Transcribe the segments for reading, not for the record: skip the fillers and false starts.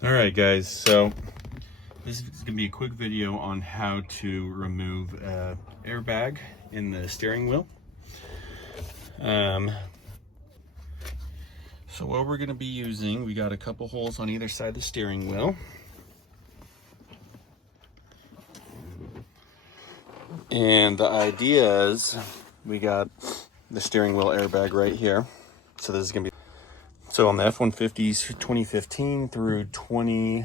All right, guys, so this is gonna be a quick video on how to remove airbag in the steering wheel. So what we're gonna be using, we got a couple holes on either side of the steering wheel. And the idea is we got the steering wheel airbag right here. So this is gonna be, so on the F-150s 2015 through 20,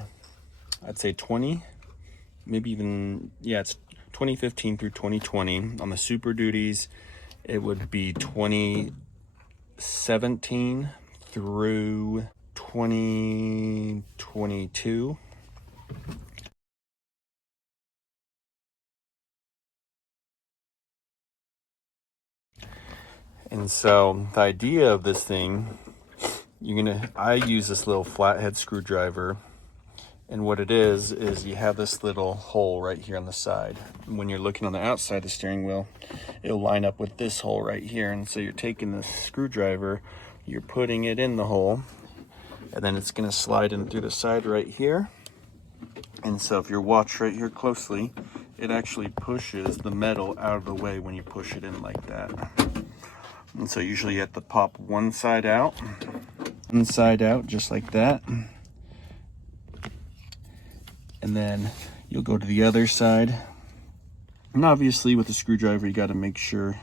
I'd say 20, maybe even, yeah, it's 2015 through 2020. On the Super Duties, it would be 2017 through 2022. And so the idea of this thing, I use this little flathead screwdriver, and what it is you have this little hole right here on the side. And when you're looking on the outside of the steering wheel, it'll line up with this hole right here. And so you're taking the screwdriver, you're putting it in the hole, and then it's gonna slide in through the side right here. And so if you watch right here closely, it actually pushes the metal out of the way when you push it in like that. And so usually you have to pop one side out, just like that. And then you'll go to the other side. And obviously with the screwdriver, you got to make sure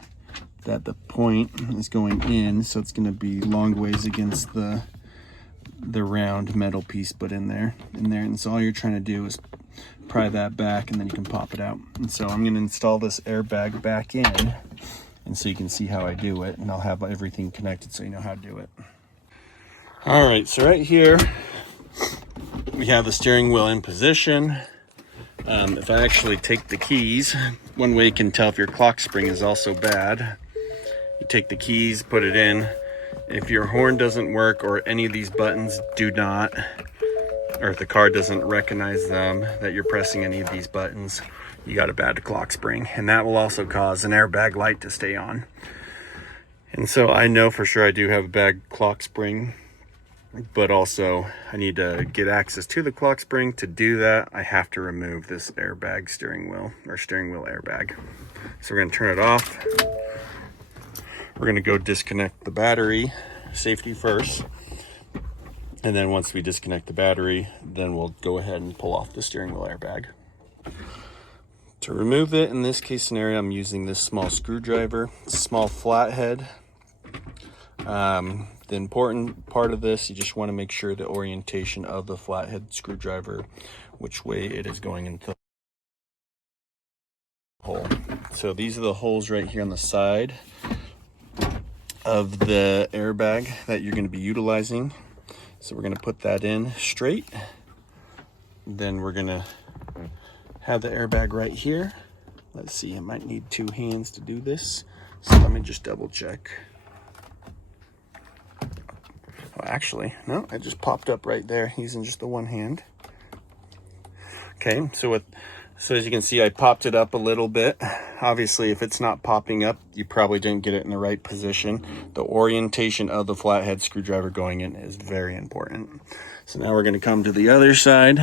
that the point is going in, so it's going to be long ways against the round metal piece put in there. And so all you're trying to do is pry that back, and then you can pop it out. And so I'm going to install this airbag back in, and so you can see how I do it, and I'll have everything connected so you know how to do it. All right, so right here we have the steering wheel in position. If I actually take the keys, one way you can tell if your clock spring is also bad, you take the keys, put it in. If your horn doesn't work, or any of these buttons do not, or if the car doesn't recognize them, that you're pressing any of these buttons, you got a bad clock spring, and that will also cause an airbag light to stay on. And so I know for sure I do have a bad clock spring, but also I need to get access to the clock spring. To do that, I have to remove this airbag steering wheel airbag. So we're going to turn it off. We're going to go disconnect the battery, safety first. And then once we disconnect the battery, then we'll go ahead and pull off the steering wheel airbag. To remove it, in this case scenario, I'm using this small screwdriver, small flathead. The important part of this, you just want to make sure the orientation of the flathead screwdriver, which way it is going into the hole. So these are the holes right here on the side of the airbag that you're going to be utilizing. So we're going to put that in straight. Then we're going to have the airbag right here. Let's see, I might need two hands to do this. So let me just double check. Oh, actually, no, it just popped up right there using just the one hand. Okay, so as you can see, I popped it up a little bit. Obviously, if it's not popping up, you probably didn't get it in the right position. The orientation of the flathead screwdriver going in is very important. So now we're going to come to the other side.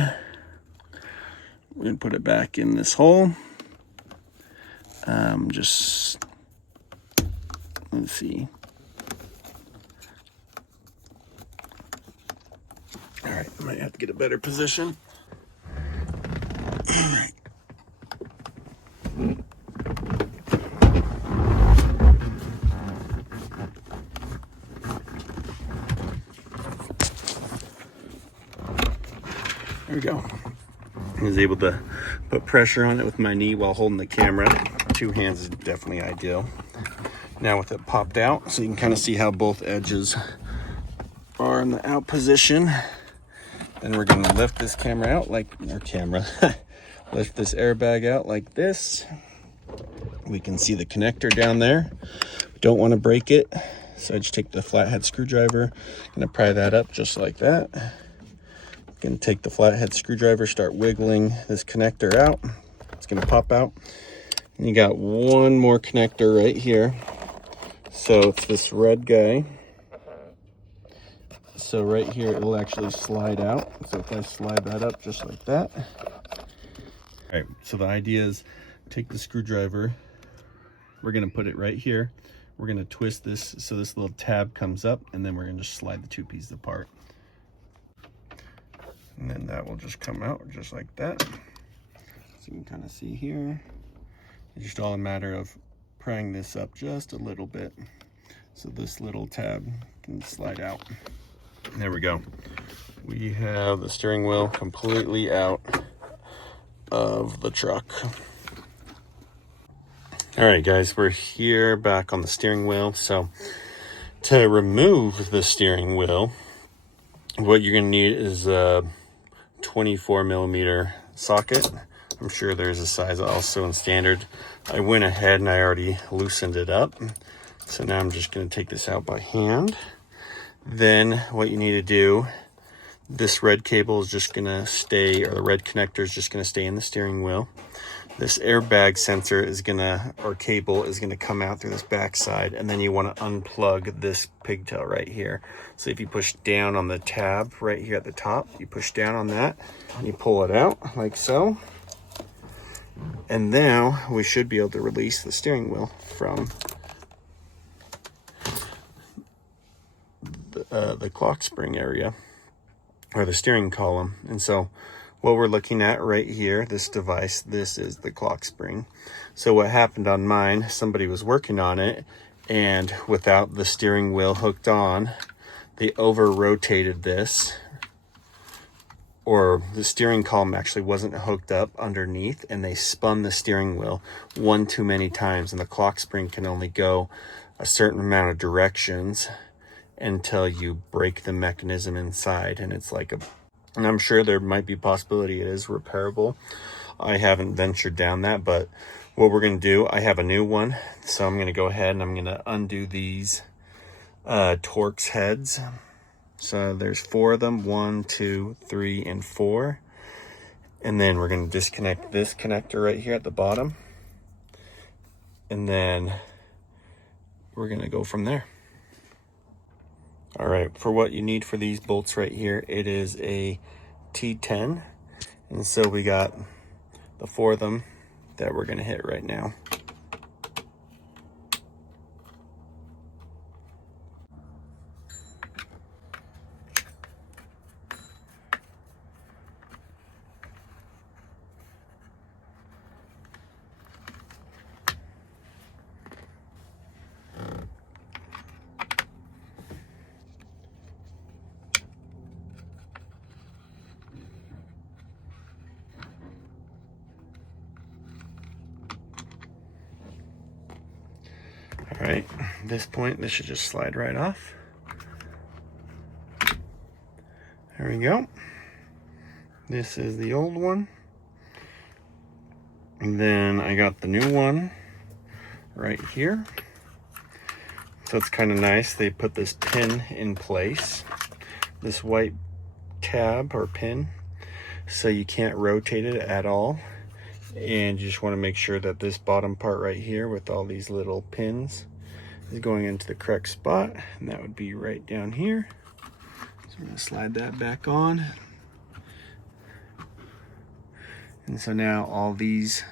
We're going to put it back in this hole. Just, let's see. All right, I might have to get a better position. There we go. I was able to put pressure on it with my knee while holding the camera. Two hands is definitely ideal. Now with it popped out, so you can kind of see how both edges are in the out position. Then we're going to lift this camera out like lift this airbag out like this. We can see the connector down there. Don't want to break it, so I just take the flathead screwdriver, gonna pry that up just like that. Gonna take the flathead screwdriver, start wiggling this connector out. It's gonna pop out. And you got one more connector right here. So it's this red guy. So right here, it'll actually slide out. So if I slide that up just like that. All right, so the idea is take the screwdriver, we're gonna put it right here. We're gonna twist this so this little tab comes up, and then we're gonna just slide the two pieces apart. And then that will just come out just like that. So you can kind of see here. It's just all a matter of prying this up just a little bit so this little tab can slide out. And there we go. We have the steering wheel completely out of the truck. All right, guys, we're here back on the steering wheel. So to remove the steering wheel, what you're gonna need is a 24 millimeter socket. I'm sure there's a size also in standard. I went ahead and I already loosened it up. So now I'm just gonna take this out by hand. Then what you need to do, this red cable is just gonna stay, or the red connector is just gonna stay in the steering wheel. This airbag sensor is gonna, or cable is gonna come out through this back side, and then you wanna unplug this pigtail right here. So if you push down on the tab right here at the top, you push down on that, and you pull it out like so. And now we should be able to release the steering wheel from the clock spring area, or the steering column. And so what we're looking at right here, this device, this is the clock spring. So what happened on mine, somebody was working on it, and without the steering wheel hooked on, they over rotated this, or the steering column actually wasn't hooked up underneath, and they spun the steering wheel one too many times, and the clock spring can only go a certain amount of directions until you break the mechanism inside. And it's like and I'm sure there might be possibility it is repairable. I haven't ventured down that, but what we're gonna do, I have a new one, so I'm gonna go ahead and I'm gonna undo these Torx heads. So there's 4 of them, 1, 2, 3, and 4. And then we're gonna disconnect this connector right here at the bottom. And then we're gonna go from there. All right, for what you need for these bolts right here, it is a T10. And so we got the 4 of them that we're gonna hit right now. All right, at this point, this should just slide right off. There we go. This is the old one. And then I got the new one right here. So it's kind of nice. They put this pin in place, this white tab or pin, so you can't rotate it at all. And you just want to make sure that this bottom part right here with all these little pins is going into the correct spot, and that would be right down here. So I'm going to slide that back on. And so now all these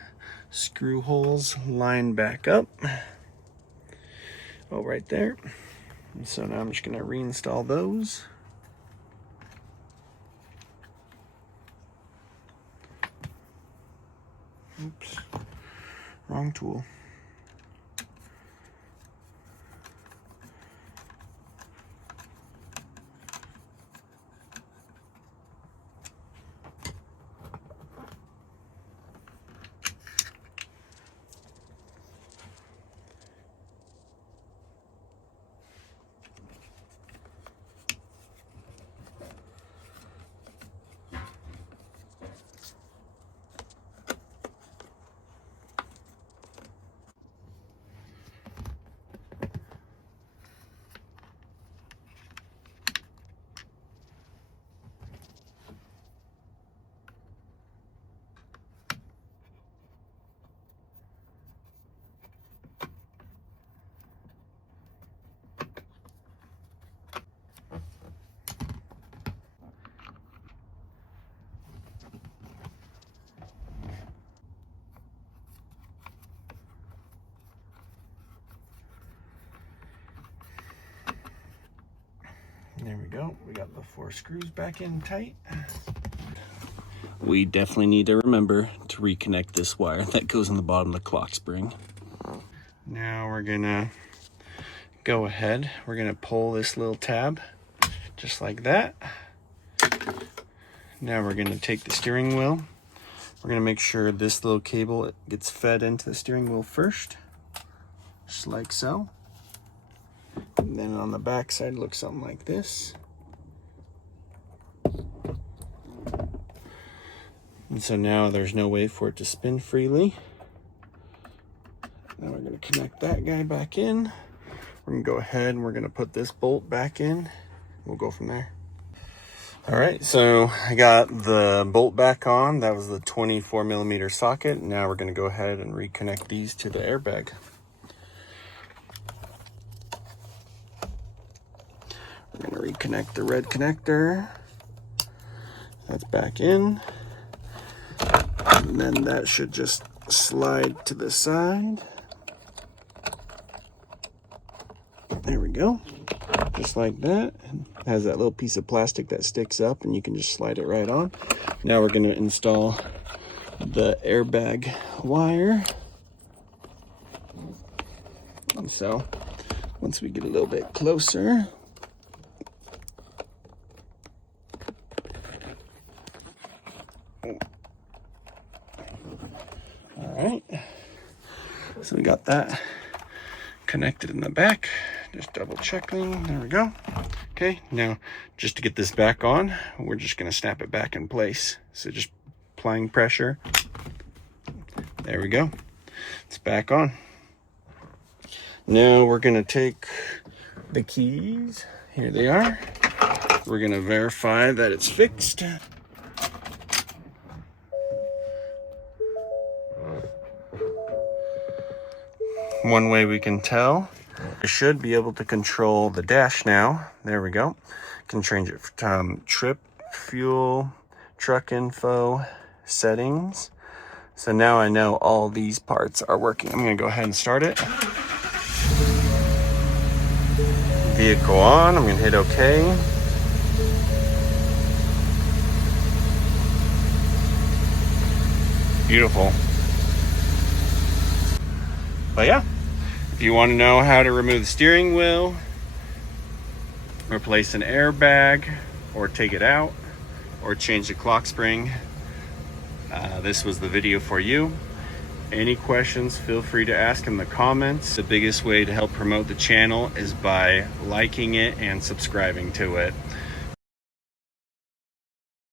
screw holes line back up. Oh, right there. And so now I'm just going to reinstall those. Oops, wrong tool. There we go. We got the 4 screws back in tight. We definitely need to remember to reconnect this wire that goes in the bottom of the clock spring. Now we're gonna go ahead. We're gonna pull this little tab just like that. Now we're gonna take the steering wheel. We're gonna make sure this little cable gets fed into the steering wheel first, just like so. And then on the back side, it looks something like this. And so now there's no way for it to spin freely. Now we're gonna connect that guy back in. We're gonna go ahead and we're gonna put this bolt back in. We'll go from there. All right, so I got the bolt back on. That was the 24mm socket. Now we're gonna go ahead and reconnect these to the airbag. We're gonna reconnect the red connector. That's back in. And then that should just slide to the side. There we go. Just like that. It has that little piece of plastic that sticks up and you can just slide it right on. Now we're gonna install the airbag wire. And so once we get a little bit closer, all right, so we got that connected in the back. Just double checking. There we go. Okay, now just to get this back on, we're just going to snap it back in place. So just applying pressure. There we go. It's back on. Now we're going to take the keys. Here they are. We're going to verify that it's fixed. One way we can tell, I should be able to control the dash now. There we go. Can change it for trip, fuel, truck info, settings. So now I know all these parts are working. I'm gonna go ahead and start it. Vehicle on, I'm gonna hit OK. Beautiful. But yeah. If you want to know how to remove the steering wheel, replace an airbag, or take it out, or change the clock spring, this was the video for you. Any questions, feel free to ask in the comments. The biggest way to help promote the channel is by liking it and subscribing to it.